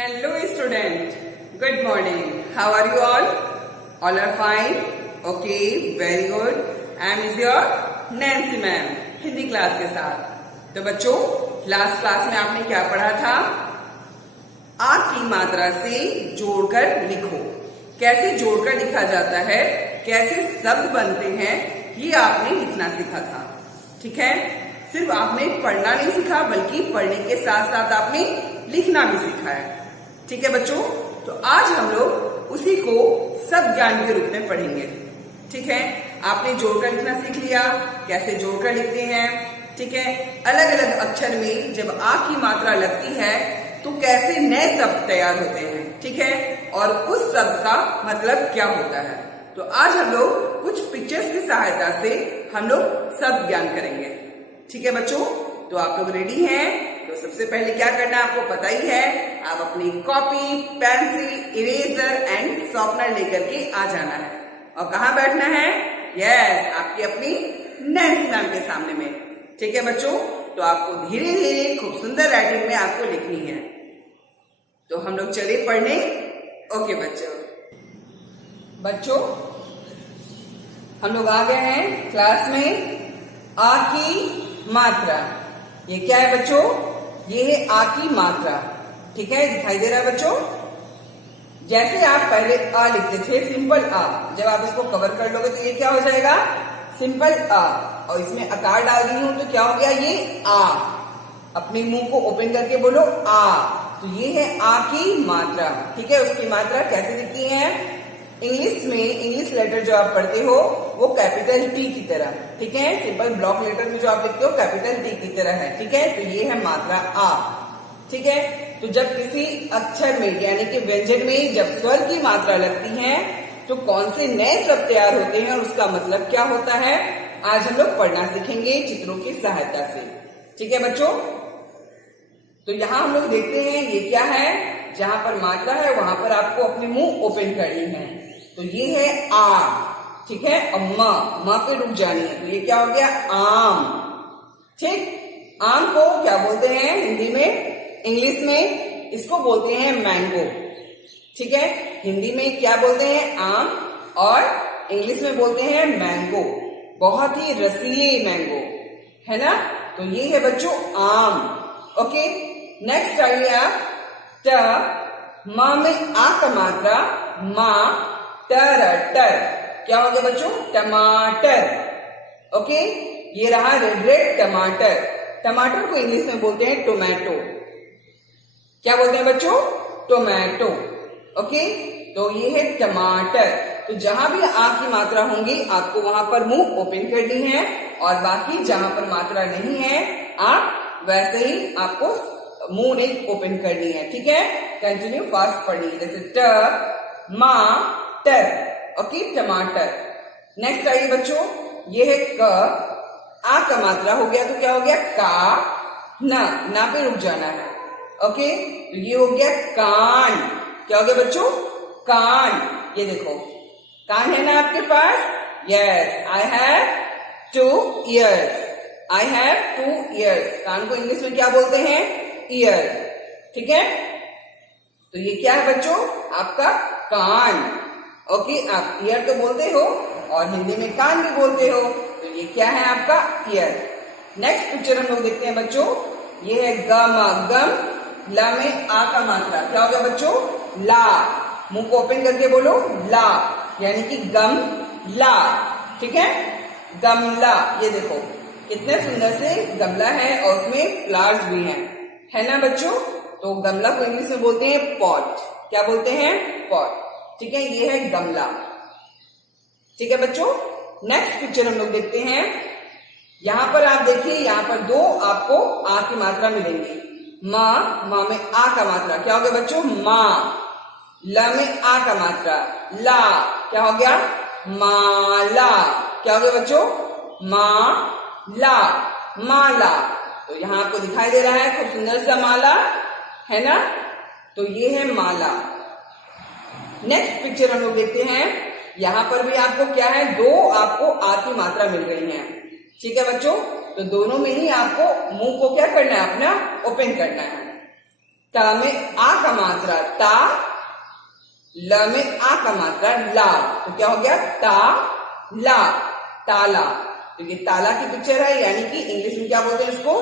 Hello student, good morning. How are you all? All are fine? Okay, very good. I am your Nancy ma'am, Hindi class के साथ। तो बच्चों, last class में आपने क्या पढ़ा था? आ की मात्रा से जोड़कर लिखो। कैसे जोड़कर लिखा जाता है, कैसे शब्द बनते हैं, ये आपने लिखना सीखा था। ठीक है? सिर्फ आपने पढ़ना नहीं सीखा, बल्कि पढ़ने के साथ साथ आपने लिखना भी सीखा है। ठीक है बच्चों? तो आज हम लोग उसी को शब्द ज्ञान के रूप में पढ़ेंगे। ठीक है? आपने जोड़कर लिखना सीख लिया, कैसे जोड़कर लिखते हैं। ठीक है? अलग अलग अक्षर में जब आ की मात्रा लगती है तो कैसे नए शब्द तैयार होते हैं। ठीक है? और उस शब्द का मतलब क्या होता है। तो आज हम लोग कुछ पिक्चर्स की सहायता से हम लोग शब्द ज्ञान करेंगे। ठीक है बच्चों? तो आप लोग रेडी हैं? तो सबसे पहले क्या करना है आपको पता ही है। आप अपनी copy, pencil, eraser and sharpener लेकर के आ जाना है। और कहाँ बैठना है? यस, आपकी अपनी नैन्सी मैम के सामने में। ठीक है बच्चों? तो आपको धीरे धीरे खूब सुंदर राइटिंग में आपको लिखनी है। तो हम लोग चले पढ़ने। ओके बच्चों, हम लोग आ गए हैं क्लास में। आ की मात्रा, ये क्या है बच्चों? ये है आ की मात्रा। ठीक है? दिखाई दे रहा है बच्चों? जैसे आप पहले आ लिखते थे, सिंपल आ, जब आप इसको कवर कर लोगे तो ये क्या हो जाएगा? सिंपल आ। और इसमें आकार डाल दी हूं तो क्या हो गया? ये आ। अपने मुंह को ओपन करके बोलो आ। तो ये है आ की मात्रा। ठीक है? उसकी मात्रा कैसे दिखती है? इंग्लिश में इंग्लिश लेटर जो आप पढ़ते हो वो कैपिटल टी की तरह। ठीक है? सिंपल ब्लॉक लेटर में जो आप लिखते हो कैपिटल टी की तरह है। ठीक है? तो ये है मात्रा आ। ठीक है? तो जब किसी अक्षर में यानी कि व्यंजन में जब स्वर की मात्रा लगती है तो कौन से नए शब्द तैयार होते हैं और उसका मतलब क्या होता है, आज हम लोग पढ़ना सीखेंगे चित्रों की सहायता से। ठीक है बच्चों? तो यहाँ हम लोग देखते हैं ये क्या है। जहां पर मात्रा है वहां पर आपको अपने मुंह ओपन करनी है। तो ये है आ। ठीक है? और माँ पे रुक जानी है। तो ये क्या हो गया? आम। ठीक? आम को क्या बोलते हैं हिंदी में? इंग्लिश में इसको बोलते हैं मैंगो। ठीक है? हिंदी में क्या बोलते हैं? आम। और इंग्लिश में बोलते हैं मैंगो। बहुत ही रसीले मैंगो, है ना? तो ये है बच्चों आम। ओके, नेक्स्ट आइए आप। ट, माँ में आ का मात्रा, माँ, टर, टर, क्या हो गया बच्चों? टमाटर। ओके, ये रहा रेड टमाटर। टमाटर को इंग्लिश में बोलते हैं टोमेटो। क्या बोलते हैं बच्चों? टोमेटो। ओके, तो ये है टमाटर। तो जहां भी आ की मात्रा होंगी आपको वहां पर मुंह ओपन करनी है, और बाकी जहां पर मात्रा नहीं है आप वैसे ही आपको मुंह नहीं ओपन करनी है। ठीक है? कंटिन्यू फास्ट पढ़नी है। जैसे ट, मा, टर। ओके, टमाटर। नेक्स्ट आइए बच्चों, ये है क, आ का मात्रा हो गया तो क्या हो गया? का, ना पे रुक जाना है। ओके, तो ये हो गया कान। क्या हो गया बच्चों? कान। ये देखो, कान है ना आपके पास? Yes, I have 2 ears। I have 2 ears। कान को इंग्लिश में क्या बोलते हैं? ईयर। ठीक है? तो ये क्या है बच्चों? आपका कान। ओके, आप ईयर तो बोलते हो और हिंदी में कान भी बोलते हो। तो ये क्या है? आपका ईयर। नेक्स्ट पिक्चर हम लोग देखते हैं बच्चों। ये है गम, गम, ला में आ का मात्रा। क्या हो गया बच्चों? ला। मुंह को ओपन करके बोलो ला, यानी कि गम ला। ठीक है? गमला। ये देखो कितने सुंदर से गमला है और उसमें फ्लावर्स भी हैं, है ना बच्चों? तो गमला को इंग्लिश में बोलते हैं पॉट। क्या बोलते हैं? पॉट। ठीक है? ये है गमला। ठीक है बच्चों? नेक्स्ट पिक्चर हम लोग देखते हैं। यहां पर आप देखिए, यहां पर 2 आपको आ की मात्रा मिलेंगी। माँ, माँ में आ का मात्रा। क्या हो गया बच्चों? माँ। ला में आ का मात्रा, ला। क्या हो गया? माला। क्या हो गया बच्चों? माला, माला। तो यहाँ आपको दिखाई दे रहा है खूब सुंदर सा माला, है ना? तो ये है माला। नेक्स्ट पिक्चर हम लोग देखते हैं। यहाँ पर भी आपको क्या है? 2 आपको आ की मात्रा मिल रही है। ठीक है बच्चों? तो दोनों में ही आपको मुंह को क्या करना है? अपना ओपन करना है। त में आ का मात्रा ता, ल में आ का मात्रा ला, तो क्या हो गया ता ला, ताला। तो ये ताला की पिक्चर है, यानी कि इंग्लिश में क्या बोलते हैं इसको,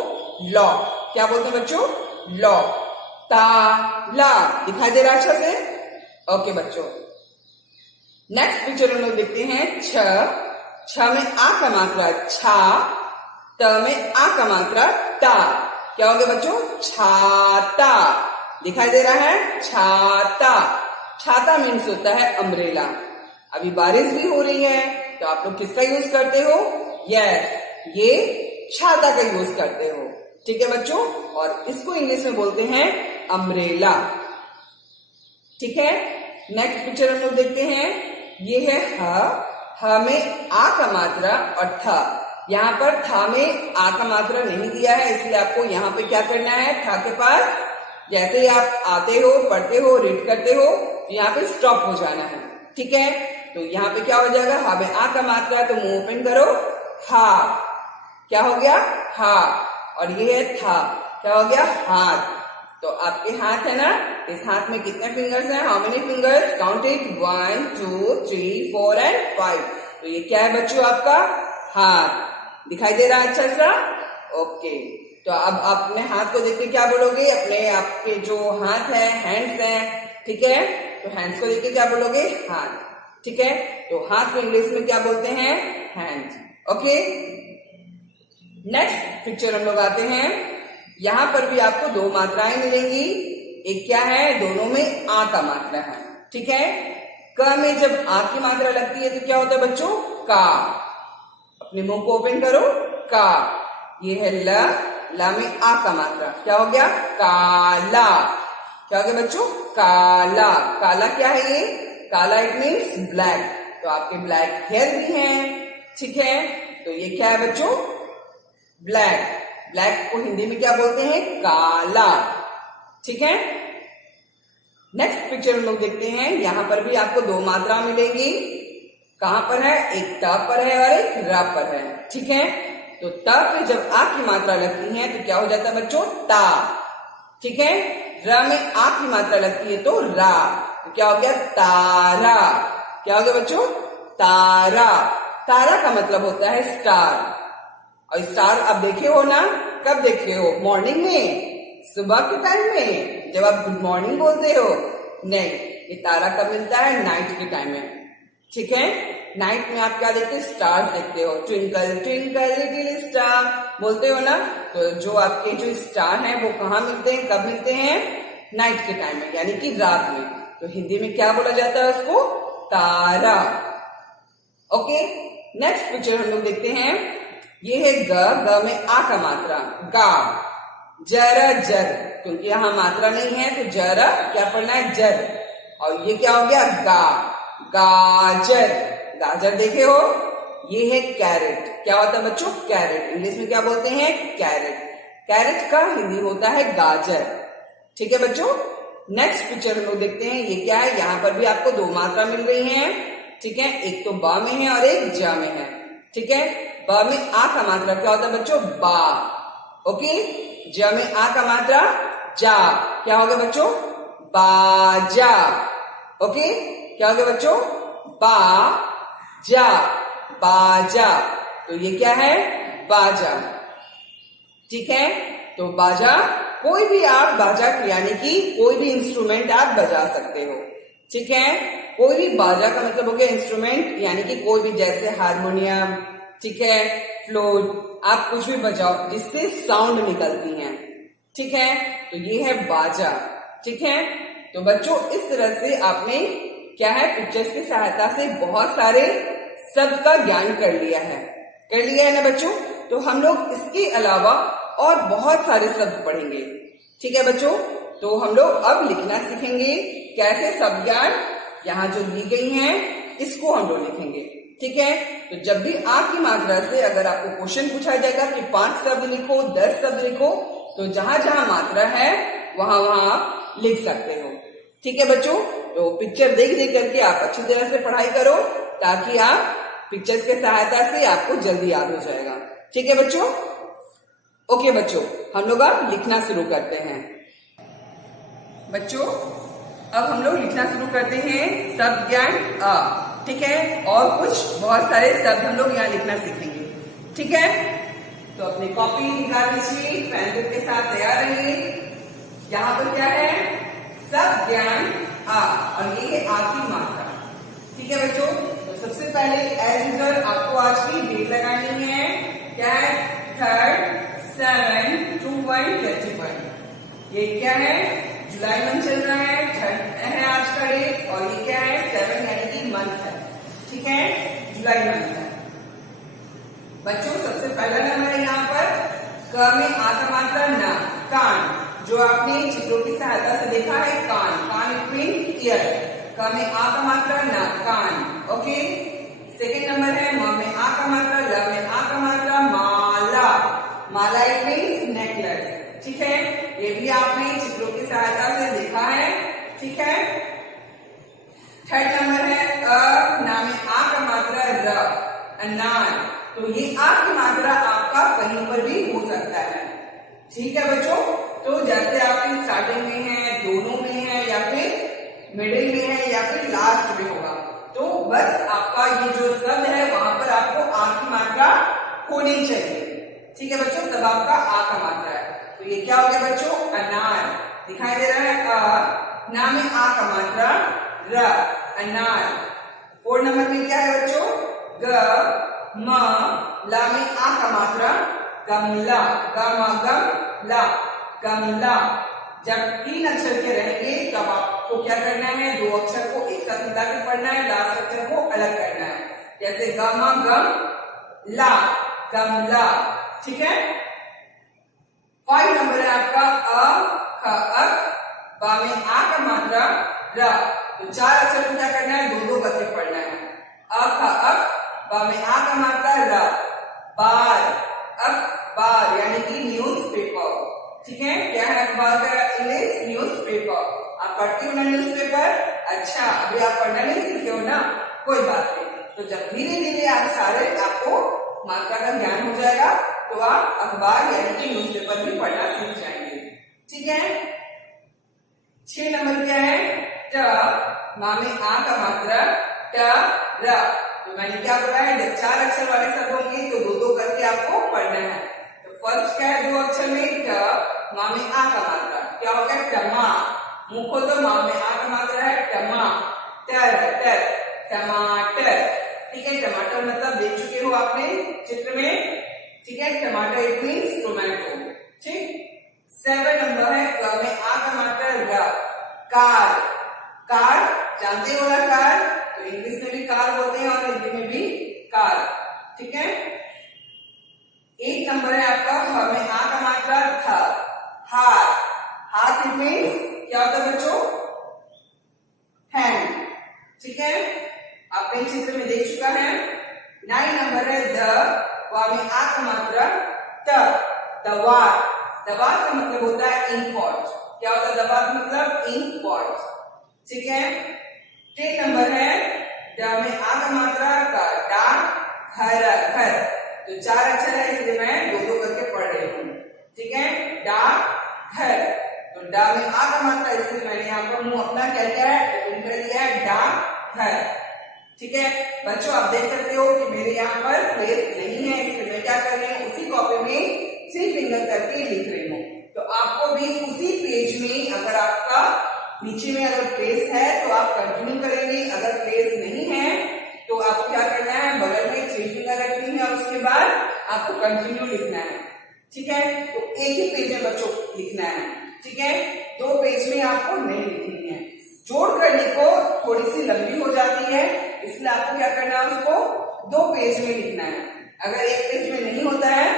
लॉक। क्या बोलते हैं बच्चों, लॉक। ताला दिखाई दे रहा है अच्छा से? ओके बच्चों, नेक्स्ट पिक्चर हम लोग देखते हैं छ। छ में आ का मात्रा छा, त में आ का मात्रा ता, क्या हो गया बच्चों, छाता। दिखाई दे रहा है, छाता। छाता मीन्स होता है अम्ब्रेला। अभी बारिश भी हो रही है, तो आप लोग किसका यूज करते हो, यस, ये छाता का यूज करते हो। ठीक है बच्चों, और इसको इंग्लिश में बोलते हैं अम्ब्रेला। ठीक है, नेक्स्ट पिक्चर हम लोग देखते हैं, ये है ह में आ का मात्रा और था। यहाँ पर था में आ का मात्रा नहीं दिया है, इसलिए आपको यहाँ पे क्या करना है, था के पास जैसे ही आप आते हो, पढ़ते हो, रीड करते हो, तो यहाँ पे स्टॉप हो जाना है। ठीक है, तो यहाँ पे क्या हो जाएगा, हा में आ का मात्रा, तो मुंह ओपन करो, हा, क्या हो गया, हा, और ये है था, क्या हो गया, हाथ। तो आपके हाथ है ना, इस हाथ में कितने फिंगर्स हैं, how many fingers, count it, 1 2 3 4 and 5। तो ये क्या है बच्चों, आपका हाथ। दिखाई दे रहा है अच्छा सा? ओके, तो अब आप अपने हाथ को देख के क्या बोलोगे, अपने आपके जो हाथ है, हैंड्स हैं, ठीक है, तो हैंड्स को देख के क्या बोलोगे, हाथ। ठीक है, तो हाथ को इंग्लिश में क्या बोलते हैं, हैंड। ओके, नेक्स्ट पिक्चर हम लोग आते हैं, यहां पर भी आपको दो मात्राएं मिलेंगी। एक क्या है, दोनों में आ का मात्रा है। ठीक है, क में जब आ की मात्रा लगती है तो क्या होता है बच्चों, का। अपने मुंह को ओपन करो, का। ये है ल, ला में आ का मात्रा, क्या हो गया, काला। क्या हो गया बच्चों, काला। काला क्या है ये, काला इट मीन्स ब्लैक। तो आपके ब्लैक हेयर भी हैं, ठीक है, तो ये क्या है बच्चों, ब्लैक। ब्लैक को हिंदी में क्या बोलते हैं, काला। ठीक है, नेक्स्ट पिक्चर हम लोग देखते हैं, यहां पर भी आपको दो मात्रा मिलेंगी। कहां पर है, एक त पर है और एक र पर है। ठीक है, तो त पे जब आ की मात्रा लगती है तो क्या हो जाता है बच्चों, ता। ठीक है, र में आ की मात्रा लगती है तो रा, तो क्या हो गया, तारा। क्या हो गया बच्चों, तारा। तारा का मतलब होता है स्टार। और स्टार आप देखे हो ना, कब देखे हो, मॉर्निंग में, सुबह के टाइम में, जब आप गुड मॉर्निंग बोलते हो, नहीं, ये तारा कब मिलता है, नाइट के टाइम में। ठीक है, नाइट में आप क्या देखते हो, स्टार्स देखते हो, ट्विंकल ट्विंकल लिटिल स्टार बोलते हो ना। तो जो आपके जो स्टार हैं वो कहाँ मिलते हैं, कब मिलते हैं, नाइट के टाइम में, यानी कि रात में। तो हिंदी में क्या बोला जाता है उसको, तारा। ओके, नेक्स्ट पिक्चर हम लोग देखते हैं, ये है ग में आ का मात्रा, गा। जर जर, क्योंकि यहाँ मात्रा नहीं है तो जर क्या पढ़ना है, जर। और ये क्या हो गया, गा, गाजर। गाजर देखे हो, ये है कैरेट। क्या होता है बच्चों, कैरेट। इंग्लिश में क्या बोलते हैं, कैरेट। कैरेट का हिंदी होता है गाजर। ठीक है बच्चों, नेक्स्ट पिक्चर हम लोग देखते हैं, ये क्या है, यहाँ पर भी आपको दो मात्रा मिल रही है। ठीक है, एक तो बा में है और एक जा में है। ठीक है, ब में आ का मात्रा क्या होता है बच्चों, बा। ओके, ज में आ का मात्रा जा, क्या हो गया बच्चों, बाजा। ओके, क्या हो गया बच्चों, बा जा, बाजा। तो ये क्या है, बाजा। ठीक है, तो बाजा, कोई भी आप बाजा यानी कि कोई भी इंस्ट्रूमेंट आप बजा सकते हो। ठीक है, कोई भी बाजा का मतलब हो गया इंस्ट्रूमेंट, यानी कि कोई भी, जैसे हारमोनियम, ठीक है, फ्लूट, आप कुछ भी बजाओ जिससे साउंड निकलती है। ठीक है, तो ये है बाजा। ठीक है, तो बच्चों इस तरह से आपने क्या है, पिक्चर्स की सहायता से बहुत सारे शब्द का ज्ञान कर लिया है ना बच्चों। तो हम लोग इसके अलावा और बहुत सारे शब्द पढ़ेंगे। ठीक है बच्चों, तो हम लोग अब लिखना सीखेंगे, कैसे शब्द ज्ञान यहाँ जो दी गई हैं इसको हम लोग लिखेंगे। ठीक है, तो जब भी आ की मात्रा से अगर आपको क्वेश्चन पूछा जाएगा कि 5 शब्द लिखो, 10 शब्द लिखो, तो जहां जहां मात्रा है वहां वहां आप लिख सकते हो। ठीक है बच्चों, तो पिक्चर देख देख करके आप अच्छी तरह से पढ़ाई करो, ताकि आप पिक्चर्स के सहायता से आपको जल्दी याद हो जाएगा। ठीक है बच्चों, ओके बच्चों, हम लोग अब लिखना शुरू करते हैं। बच्चों अब हम लोग लिखना शुरू करते हैं शब्द ज्ञान अ, ठीक है। और कुछ बहुत सारे शब्द हम लोग यहाँ लिखना सीखेंगे, ठीक है। तो अपनी कॉपी निकाल लीजिए, पेंसिल के साथ तैयार रहिए। यहाँ पर क्या है, शब्द ज्ञान आ, और ये है आ की मात्रा, ठीक है बच्चों। तो सबसे पहले एज यूजुअल आपको आज की डेट लगानी है, क्या है 3/7/2121। ये क्या है, जुलाई मंथ चल रहा है, 3 है आज का डेट, और ये क्या है 7 यानी कि मंथ है, ठीक है, जुलाई मंथ है। बच्चों सबसे पहला नंबर है यहाँ पर क में आ का मात्रा ना, कान, जो आपने चित्रों की सहायता से देखा है कान, कान इट मीन्स ईयर। क में आ का मात्रा ना, कान, ओके। सेकेंड नंबर है म में आ का मात्रा, ल में आ का मात्रा, माला, माला इट मीन्स नेकलेस, ठीक है। ये भी आपने चित्रों की सहायता से देखा है, ठीक है। थर्ड नंबर है अ, ना में आ का मात्रा र, अनार। तो ये आ की मात्रा आपका कहीं पर भी हो सकता है, ठीक है बच्चों। तो जैसे आपकी स्टार्टिंग में है, दोनों में है, या फिर मिडिल में है, या फिर लास्ट में होगा, तो बस आपका ये जो शब्द है वहां पर आपको आ की मात्रा होनी चाहिए, ठीक है बच्चों, तब आपका आ का मात्रा है। तो ये क्या हो गया बच्चों, अनार, दिखाई दे रहा है अ, ना में आ का मात्रा र, अनार। 4 नंबर में क्या है बच्चों, ग म, ला में आ का मात्रा, गमला, ग म गम ला, गमला। जब 3 अक्षर के रहेंगे तब आपको क्या करना है, 2 अक्षर को एक साथ मिला के पढ़ना है, लास्ट अक्षर को अलग करना है, जैसे ग म गम ला, गमला, ठीक है। 5 नंबर है आपका अ ख अक, बा में आ का मात्रा र। तो 4 अक्षर को क्या करना है, 2-2 करके पढ़ना है, अ ख अक, बा में आ का मात्रा र, बार, अखबार यानी कि न्यूज़पेपर, ठीक है। क्या है अखबार का इंग्लिश, न्यूज़पेपर। आप पढ़ती हो ना न्यूज़पेपर, अच्छा अभी आप पढ़ना नहीं सीखे हो ना, कोई बात नहीं। तो जब धीरे धीरे आप सारे आपको मात्रा का ज्ञान हो जाएगा तो आप अखबार यानी कि न्यूज़पेपर भी पढ़ना सीख जाएंगे, ठीक है। 6 नंबर क्या है, ट, मा में आ का मात्रा ट र। तो मैंने क्या बोला है, जब 4 अक्षर वाले शब्द होंगे तो 2-2 करके आपको पढ़ना है। तो फर्स्ट क्या है, 2 अक्षर में ट, मा में आ का मात्रा, क्या हो गया टमा, मुंह खोलो, मा में आ का मात्रा है टमा, टर टर, टमाटर, ठीक है। टमाटर मतलब देख चुके हो आपने चित्र में, ठीक है, टमाटर इट मीन्स टोमेटो, ठीक। 7 नंबर है क में आ का मात्रा र, कार, कार जानते हो ना कार, तो इंग्लिश में भी कार बोलते हैं और हिंदी में भी कार, ठीक है। 8 नंबर है आपका ह में आ का मात्रा थ, हाथ, हाथ इट मीन्स क्या होता है बच्चों, हैंड, ठीक है, आपने चित्र में देख चुका है। 9 नंबर है द, वा में आ का मात्रा त, दवार, दवार का मतलब होता है इंक पॉट, क्या होता है दवार का मतलब, इंक पॉट, ठीक है। 10 नंबर है ड में आ का मात्रा का, डाक घर, घर। तो 4 अक्षर है इसलिए मैं 2-2 करके पढ़ रही हूँ, ठीक है, डाक घर। तो डा में आ का मात्रा इसलिए मैंने यहाँ पर मुंह अपना क्या किया है, ओपन कर दिया है, डाक घर, ठीक है। बच्चों आप देख सकते हो कि मेरे यहाँ पर प्लेस नहीं है, इसलिए मैं क्या कर रही हूँ, उसी कॉपी में 3 फिंगर करके लिख रही हूँ। तो आपको भी उसी पेज में, अगर आपका नीचे में अगर प्लेस है तो आप कंटिन्यू करेंगे, अगर प्लेस नहीं है तो आपको क्या करना है, बगल में 3 फिंगर रखनी है और उसके बाद आपको कंटिन्यू लिखना है, ठीक है। तो एक ही पेज में बच्चों लिखना है, ठीक है, 2 पेज में आपको नहीं लिखनी है। जोड़ कर लिखो थोड़ी सी लंबी हो जाती है, इसलिए आपको क्या करना है, उसको 2 पेज में लिखना है। अगर एक पेज में नहीं होता है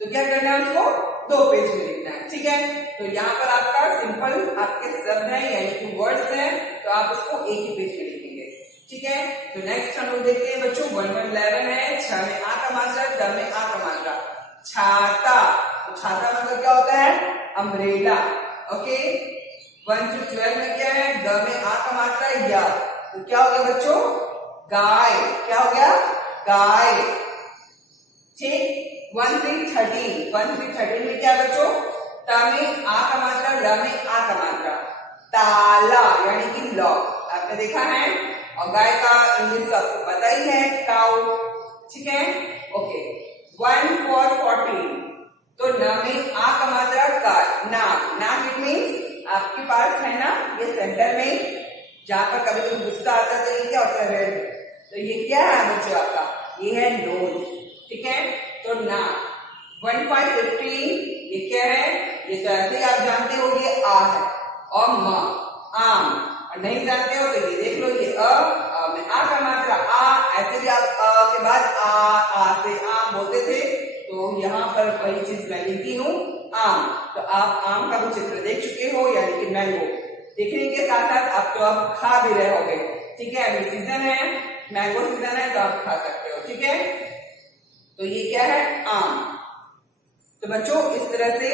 तो क्या करना है, उसको 2 पेज में लिखना है, ठीक है। तो यहाँ पर आपका सिंपल आपके शब्द है यानी कि वर्ड्स है, तो आप उसको एक ही पेज में लिखेंगे, ठीक है। तो नेक्स्ट हम लोग देखते हैं बच्चों 1-11 है, 6 में आ का मात्रा, ड में आ का मात्रा, छाता। तो छाता मतलब क्या होता है, अम्ब्रेला, ओके। 1 से 12 में क्या है, ग में आ का मात्रा या, तो क्या हो गया बच्चों, गाय, क्या हो गया, गाय, ठीक। 1 से 13 में क्या बच्चों, त में आ का मात्रा, ल में आ का मात्रा। ताला यानी कि लॉक, आपने देखा है। और गाय का इंग्लिश आपको पता ही है, काउ, ठीक है। ओके, 1 for 40, तो न में आ का मात्रा का, नाक, नाक इट मीन्स आपके पास है ना ये सेंटर में, जहां पर कभी कभी गुस्सा आता है तो ये क्या होता है, रेड, तो ये क्या है बच्चों आपका, ये है नोज, ठीक है। तो नाक। 1 by 15 ये क्या है, ये तो ऐसे ही आप जानते हो ये आ है। और म, आम, और नहीं जानते हो तो ये देख लो, ये अ में आ का मात्रा आ, ऐसे भी आप अ के बाद आ से आम बोलते थे, तो यहाँ पर वही चीज मैं लिखी हूँ, आम। तो आप आम का भी चित्र देख चुके हो, यानी कि मैंगो। देखने के साथ साथ आप तो आप खा भी रहे होगे, ठीक है। अभी सीजन है, मैंगो सीजन है, तो आप खा सकते हो, ठीक है। तो ये क्या है, आम। तो बच्चों इस तरह से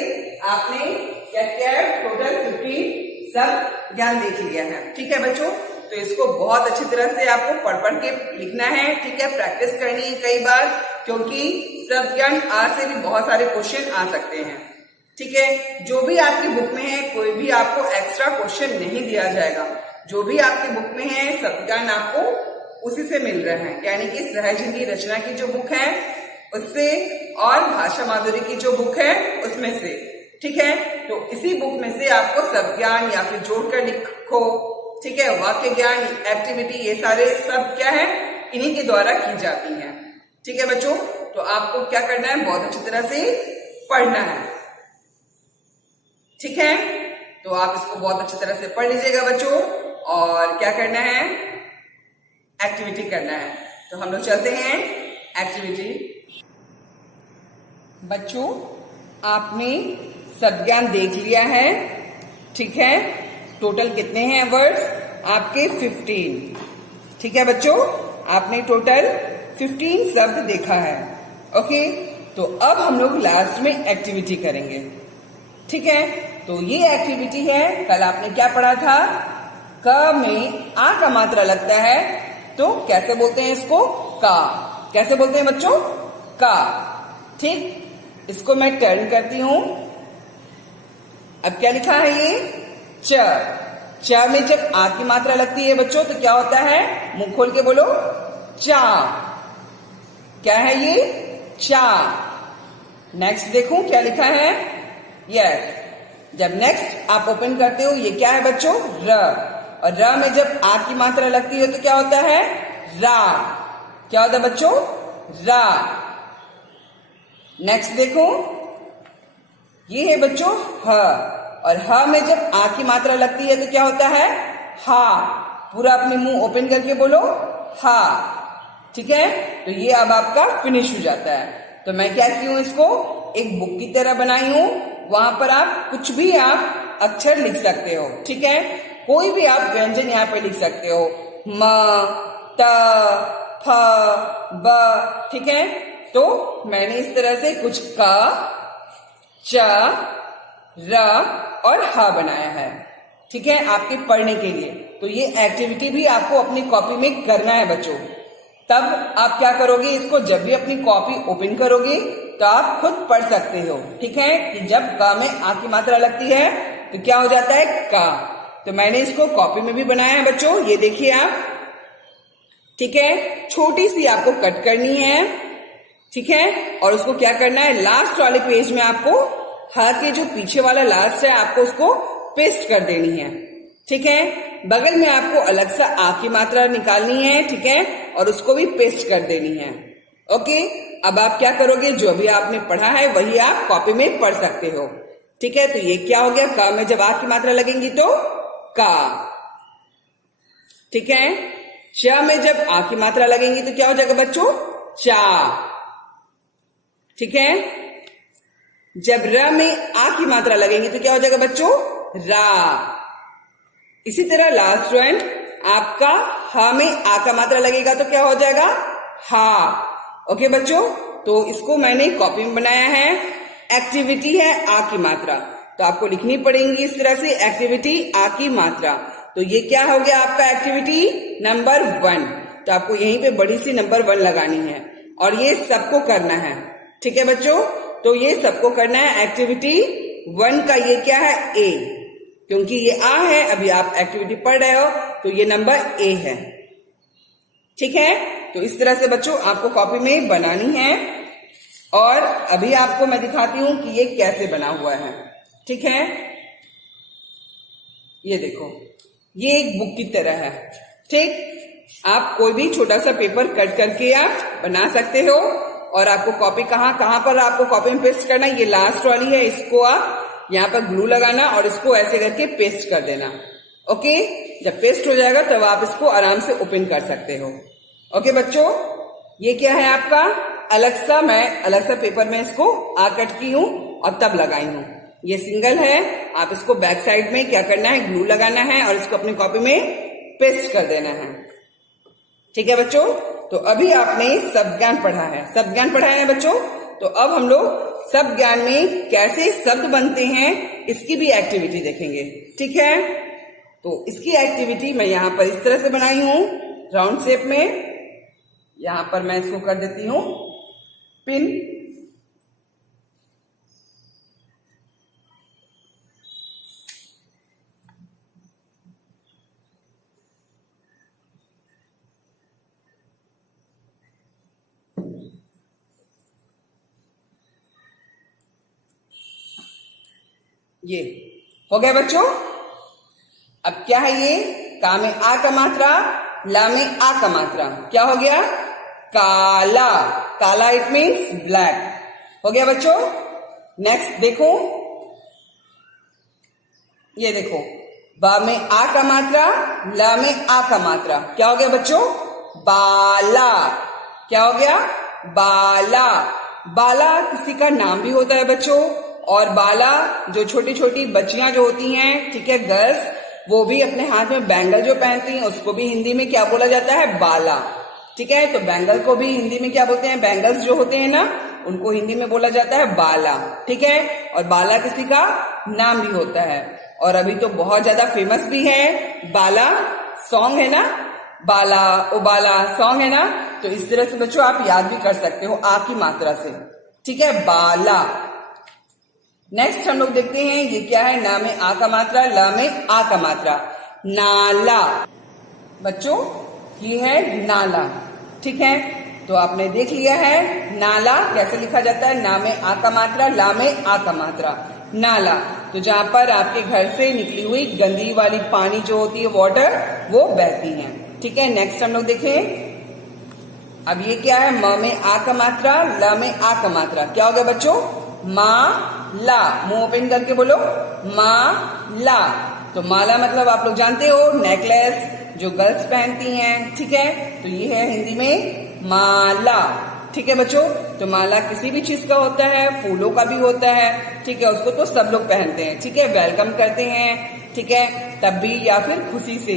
आपने क्या किया है, टोटल 15 सब ज्ञान देख लिया है, ठीक है बच्चों। तो इसको बहुत अच्छी तरह से आपको पढ़ पढ़ के लिखना है, ठीक है। प्रैक्टिस करनी है कई बार, क्योंकि सब ज्ञान आज से भी बहुत सारे क्वेश्चन आ सकते हैं, ठीक है। जो भी आपकी बुक में है, कोई भी आपको एक्स्ट्रा क्वेश्चन नहीं दिया जाएगा। जो भी आपकी बुक में है सब ज्ञान आपको उसी से मिल रहा है, यानी कि सहज हिंदी रचना की जो बुक है उससे, और भाषा माधुरी की जो बुक है उसमें से, ठीक है। तो इसी बुक में से आपको सब ज्ञान या फिर जोड़कर लिखो, ठीक है। वाक्य ज्ञान, एक्टिविटी, ये सारे सब क्या है, इन्हीं के द्वारा की जाती हैं, ठीक है बच्चों। तो आपको क्या करना है, बहुत अच्छी तरह से पढ़ना है, ठीक है। तो आप इसको बहुत अच्छी तरह से पढ़ लीजिएगा बच्चों, और क्या करना है, एक्टिविटी करना है। तो हम लोग चलते हैं एक्टिविटी। बच्चों आपने सब ज्ञान देख लिया है, ठीक है। टोटल कितने हैं वर्ड्स आपके, 15, ठीक है बच्चों। आपने टोटल 15 शब्द देखा है, ओके। तो अब हम लोग लास्ट में एक्टिविटी करेंगे, ठीक है। तो ये एक्टिविटी है, कल आपने क्या पढ़ा था, क में आ का मात्रा लगता है, तो कैसे बोलते हैं इसको, का। कैसे बोलते हैं बच्चों, का, ठीक। इसको मैं टर्न करती हूं। अब क्या लिखा है ये, च। च में जब आ की मात्रा लगती है बच्चों तो क्या होता है, मुंह खोल के बोलो, चा। क्या है ये, चा। नेक्स्ट देखूं क्या लिखा है, यस। जब नेक्स्ट आप ओपन करते हो, ये क्या है बच्चों, र। और र में जब आ की मात्रा लगती है तो क्या होता है, रा। क्या होता है बच्चों, रा। नेक्स्ट देखो, ये है बच्चों ह। और ह में जब आ की मात्रा लगती है तो क्या होता है, हा। पूरा अपने मुंह ओपन करके बोलो, हा, ठीक है। तो ये अब आपका फिनिश हो जाता है। तो मैं क्या की हूं, इसको एक बुक की तरह बनाई हूं, वहां पर आप कुछ भी आप अक्षर लिख सकते हो, ठीक है। कोई भी आप व्यंजन यहाँ पे लिख सकते हो, म, त, फ, ब, ठीक है। तो मैंने इस तरह से कुछ का, च, र और ह बनाया है, ठीक है, आपके पढ़ने के लिए। तो ये एक्टिविटी भी आपको अपनी कॉपी में करना है बच्चों। तब आप क्या करोगे, इसको जब भी अपनी कॉपी ओपन करोगे तो आप खुद पढ़ सकते हो, ठीक है। कि जब क में आ की मात्रा लगती है तो क्या हो जाता है, का। तो मैंने इसको कॉपी में भी बनाया है बच्चों, ये देखिए आप, ठीक है। छोटी सी आपको कट करनी है, ठीक है। और उसको क्या करना है, लास्ट वाले पेज में आपको ह के जो पीछे वाला लास्ट है आपको उसको पेस्ट कर देनी है, ठीक है। बगल में आपको अलग सा आ की मात्रा निकालनी है, ठीक है, और उसको भी पेस्ट कर देनी है, ओके। अब आप क्या करोगे, जो भी आपने पढ़ा है वही आप कॉपी में पढ़ सकते हो, ठीक है। तो ये क्या हो गया, क में जब आ की मात्रा लगेंगी तो का, ठीक है। च में जब आ की मात्रा लगेंगी तो क्या हो जाएगा बच्चों, चा, ठीक है। जब र में आ की मात्रा लगेंगी तो क्या हो जाएगा बच्चों, रा। इसी तरह लास्ट वन आपका ह में आ का मात्रा लगेगा तो क्या हो जाएगा, हा, ओके बच्चों। तो इसको मैंने कॉपी में बनाया है, एक्टिविटी है आ की मात्रा, तो आपको लिखनी पड़ेगी इस तरह से, एक्टिविटी आ की मात्रा। तो ये क्या हो गया आपका एक्टिविटी नंबर 1। तो आपको यहीं पे बड़ी सी नंबर 1 लगानी है, और ये सबको करना है, ठीक है बच्चों। तो ये सबको करना है एक्टिविटी वन का ये क्या है, ए, क्योंकि ये आ है, अभी आप एक्टिविटी पढ़ रहे हो तो ये नंबर ए है। ठीक है, तो इस तरह से बच्चों आपको कॉपी में बनानी है और अभी आपको मैं दिखाती हूं कि ये कैसे बना हुआ है। ठीक है, ये देखो, ये एक बुक की तरह है। ठीक, आप कोई भी छोटा सा पेपर कट करके आप बना सकते हो और आपको कॉपी कहां पर आपको कॉपी में पेस्ट करना है, ये लास्ट वाली है, इसको आप यहाँ पर ग्लू लगाना और इसको ऐसे करके पेस्ट कर देना। ओके, जब पेस्ट हो जाएगा तब आप इसको आराम से ओपन कर सकते हो। ओके बच्चों, ये क्या है आपका अलग सा, मैं अलग सा पेपर में इसको कट की हूं और तब लगाई हूं। ये सिंगल है, आप इसको बैक साइड में क्या करना है, ग्लू लगाना है और इसको अपनी कॉपी में पेस्ट कर देना है। ठीक है बच्चों, तो अभी आपने सब ज्ञान पढ़ा है, सब ज्ञान पढ़ा है बच्चों। तो अब हम लोग सब ज्ञान में कैसे शब्द बनते हैं इसकी भी एक्टिविटी देखेंगे। ठीक है, तो इसकी एक्टिविटी मैं यहां पर इस तरह से बनाई हूं, राउंड शेप में। यहां पर मैं इसको कर देती हूं पिन। ये हो गया बच्चों। अब क्या है ये, का में आ का मात्रा, ला में आ का मात्रा, क्या हो गया, काला। काला इट मीन्स ब्लैक। हो गया बच्चों। नेक्स्ट देखो, ये देखो, बा में आ का मात्रा, ला में आ का मात्रा, क्या हो गया बच्चों, बाला। क्या हो गया, बाला। बाला किसी का नाम भी होता है बच्चों, और बाला जो छोटी छोटी बच्चियां जो होती हैं, ठीक है, गर्ल्स, वो भी अपने हाथ में बैंगल जो पहनती हैं उसको भी हिंदी में क्या बोला जाता है, बाला। ठीक है, तो बैंगल को भी हिंदी में क्या बोलते हैं, बैंगल्स जो होते हैं ना, उनको हिंदी में बोला जाता है बाला। ठीक है, और बाला किसी का नाम भी होता है। और अभी तो बहुत ज्यादा फेमस भी है, बाला सॉन्ग है ना, बाला ओ बाला सॉन्ग है ना। तो इस तरह से बच्चों आप याद भी कर सकते हो आ की मात्रा से। ठीक है, बाला। नेक्स्ट हम लोग देखते हैं, ये क्या है, ना में आ का मात्रा, ला में आ का मात्रा, नाला। बच्चों ये है नाला। ठीक है, तो आपने देख लिया है नाला कैसे लिखा जाता है, ना में आ का मात्रा, ला में आ का मात्रा, नाला। तो जहां पर आपके घर से निकली हुई गंदी वाली पानी जो होती है, वाटर, वो बहती है। ठीक है, नेक्स्ट हम लोग देखें, अब ये क्या है, म में आ का मात्रा, ला में आ का मात्रा, क्या हो गया बच्चों, मा ला। मुंह ओपन करके बोलो, माला। तो माला मतलब आप लोग जानते हो, नेकलेस जो गर्ल्स पहनती हैं। ठीक है, तो ये है हिंदी में माला। ठीक है बच्चों, तो माला किसी भी चीज का होता है, फूलों का भी होता है। ठीक है, उसको तो सब लोग पहनते हैं। ठीक है, वेलकम करते हैं। ठीक है, तब भी या फिर खुशी से।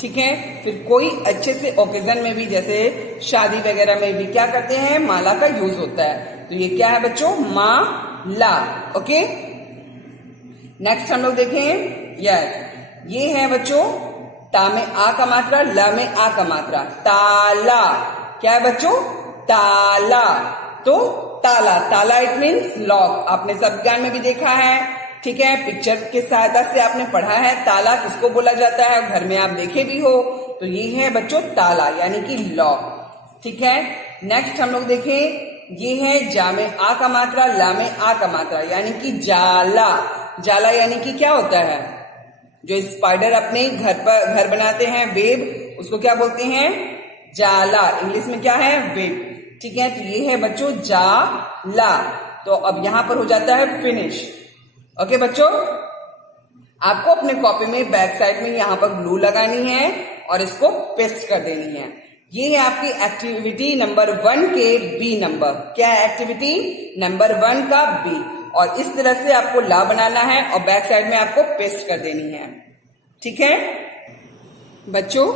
ठीक है, फिर कोई अच्छे से ओकेजन में भी, जैसे शादी वगैरह में भी क्या करते हैं, माला का यूज होता है। तो ये क्या है बच्चों, माला। ओके, नेक्स्ट हम लोग देखें, यस, ये है बच्चों, ता में आ का मात्रा, ला में आ का मात्रा, ताला। क्या है बच्चों, ताला। तो ताला, ताला इट मीन्स लॉक। आपने सब ज्ञान में भी देखा है। ठीक है, पिक्चर की सहायता से आपने पढ़ा है ताला किसको बोला जाता है, घर में आप देखे भी हो। तो ये है बच्चों ताला, यानी कि लॉक। ठीक है, नेक्स्ट हम लोग देखें, ये है जा में आ का मात्रा, ला में आ का मात्रा, यानी कि जाला। जाला यानी कि क्या होता है, जो स्पाइडर अपने घर बनाते हैं, वेब, उसको क्या बोलते हैं, जाला। इंग्लिश में क्या है, वेब। ठीक है, तो ये है बच्चों जाला। तो अब यहां पर हो जाता है फिनिश। ओके बच्चों, आपको अपने कॉपी में बैक साइड में यहां पर ग्लू लगानी है और इसको पेस्ट कर देनी है। ये है आपकी एक्टिविटी नंबर 1 के बी नंबर। क्या है एक्टिविटी नंबर 1 का बी। और इस तरह से आपको ला बनाना है और बैक साइड में आपको पेस्ट कर देनी है। ठीक है बच्चों,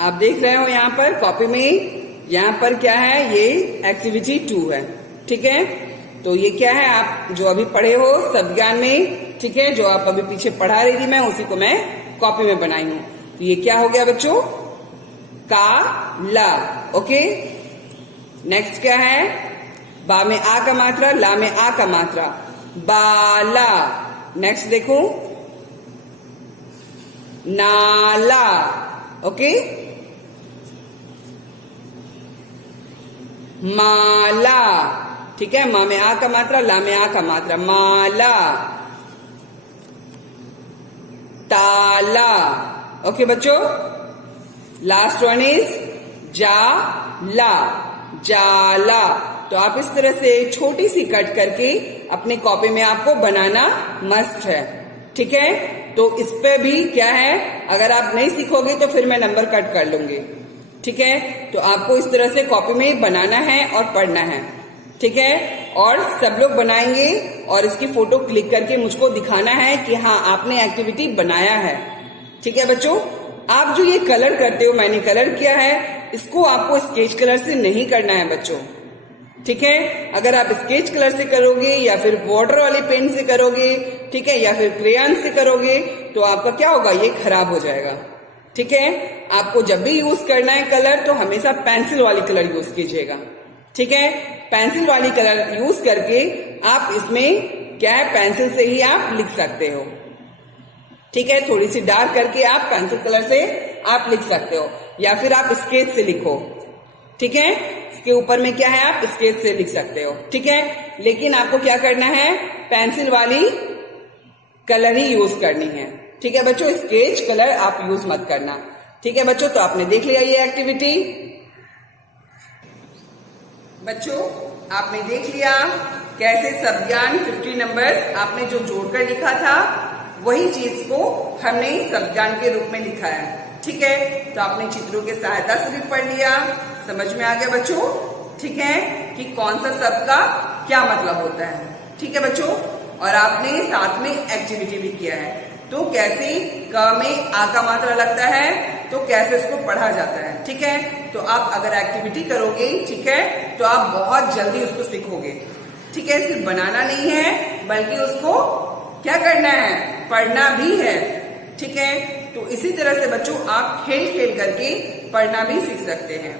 आप देख रहे हो यहाँ पर कॉपी में, यहाँ पर क्या है, ये एक्टिविटी 2 है। ठीक है, तो ये क्या है, आप जो अभी पढ़े हो सब ज्ञान में, ठीक है, जो आप अभी पीछे पढ़ा रही थी मैं, उसी को मैं कॉपी में बनाई हूं। तो ये क्या हो गया बच्चों, काला। ओके, नेक्स्ट क्या है, बा में आ का मात्रा, ला में आ का मात्रा, बाला। नेक्स्ट देखो, नाला। ओके, माला। ठीक है, मा में आ का मात्रा, ला में आ का मात्रा, माला। ताला। ओके बच्चों, लास्ट वन इज जाला, जाला। तो आप इस तरह से छोटी सी कट करके अपने कॉपी में आपको बनाना मस्ट है। ठीक है, तो इस पे भी क्या है, अगर आप नहीं सीखोगे तो फिर मैं नंबर कट कर लूंगी। ठीक है, तो आपको इस तरह से कॉपी में बनाना है और पढ़ना है। ठीक है, और सब लोग बनाएंगे और इसकी फोटो क्लिक करके मुझको दिखाना है कि हाँ आपने एक्टिविटी बनाया है। ठीक है बच्चों, आप जो ये कलर करते हो, मैंने कलर किया है, इसको आपको स्केच कलर से नहीं करना है बच्चों। ठीक है, अगर आप स्केच कलर से करोगे या फिर वाटर वाले पेन से करोगे, ठीक है, या फिर क्रेयन से करोगे, तो आपका क्या होगा, ये खराब हो जाएगा। ठीक है, आपको जब भी यूज करना है कलर, तो हमेशा पेंसिल वाली कलर यूज कीजिएगा। ठीक है, पेंसिल वाली कलर यूज करके आप इसमें क्या है, पेंसिल से ही आप लिख सकते हो। ठीक है, थोड़ी सी डार्क करके आप पेंसिल कलर से आप लिख सकते हो, या फिर आप स्केच से लिखो। ठीक है, इसके ऊपर में क्या है, आप स्केच से लिख सकते हो। ठीक है, लेकिन आपको क्या करना है, पेंसिल वाली कलर ही यूज करनी है। ठीक है बच्चों, स्केच कलर आप यूज मत करना। ठीक है बच्चों, तो आपने देख लिया ये एक्टिविटी। बच्चों, आपने देख लिया कैसे शब्दज्ञान 50 नंबर्स आपने जो जोड़कर लिखा था, वही चीज को हमने शब्दज्ञान के रूप में लिखा है। ठीक है, तो आपने चित्रों की सहायता से भी पढ़ लिया, समझ में आ गया बच्चों। ठीक है, कि कौन सा शब्द का क्या मतलब होता है। ठीक है बच्चों, और आपने साथ में एक्टिविटी भी किया है, तो कैसे क में आ का मात्रा लगता है, तो कैसे इसको पढ़ा जाता है। ठीक है, तो आप अगर एक्टिविटी करोगे, ठीक है, तो आप बहुत जल्दी उसको सीखोगे। ठीक है, सिर्फ बनाना नहीं है, बल्कि उसको क्या करना है, पढ़ना भी है। ठीक है, तो इसी तरह से बच्चों आप खेल खेल करके पढ़ना भी सीख सकते हैं।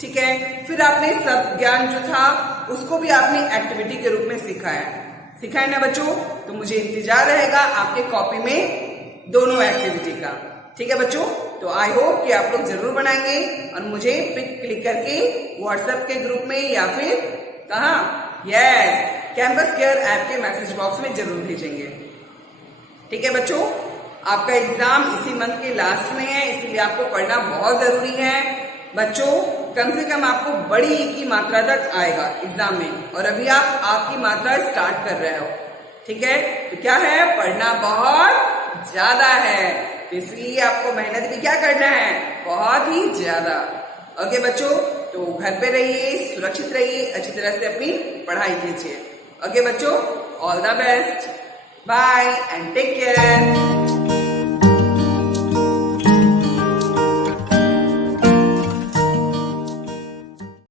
ठीक है, फिर आपने शब्द ज्ञान जो था उसको भी आपने एक्टिविटी के रूप में सीखा है ना बच्चों। तो मुझे इंतजार रहेगा आपके कॉपी में दोनों एक्टिविटी का। ठीक है बच्चों, तो आई होप कि आप लोग जरूर बनाएंगे और मुझे पिक क्लिक करके व्हाट्सएप के ग्रुप में या फिर कहाँ, यस, कैंपस केयर ऐप के मैसेज बॉक्स में जरूर भेजेंगे। ठीक है बच्चों, आपका एग्जाम इसी मंथ के लास्ट में है, इसलिए आपको पढ़ना बहुत जरूरी है बच्चों। कम से कम आपको बड़ी ई की मात्रा तक आएगा एग्जाम में, और अभी आप आपकी मात्रा स्टार्ट कर रहे हो। ठीक है, तो क्या है, पढ़ना बहुत ज्यादा है, तो इसलिए आपको मेहनत भी क्या करना है, बहुत ही ज्यादा। ओके बच्चों, तो घर पे रहिए, सुरक्षित रहिए, अच्छी तरह से अपनी पढ़ाई कीजिए। ओके बच्चों, all the best, bye and take care.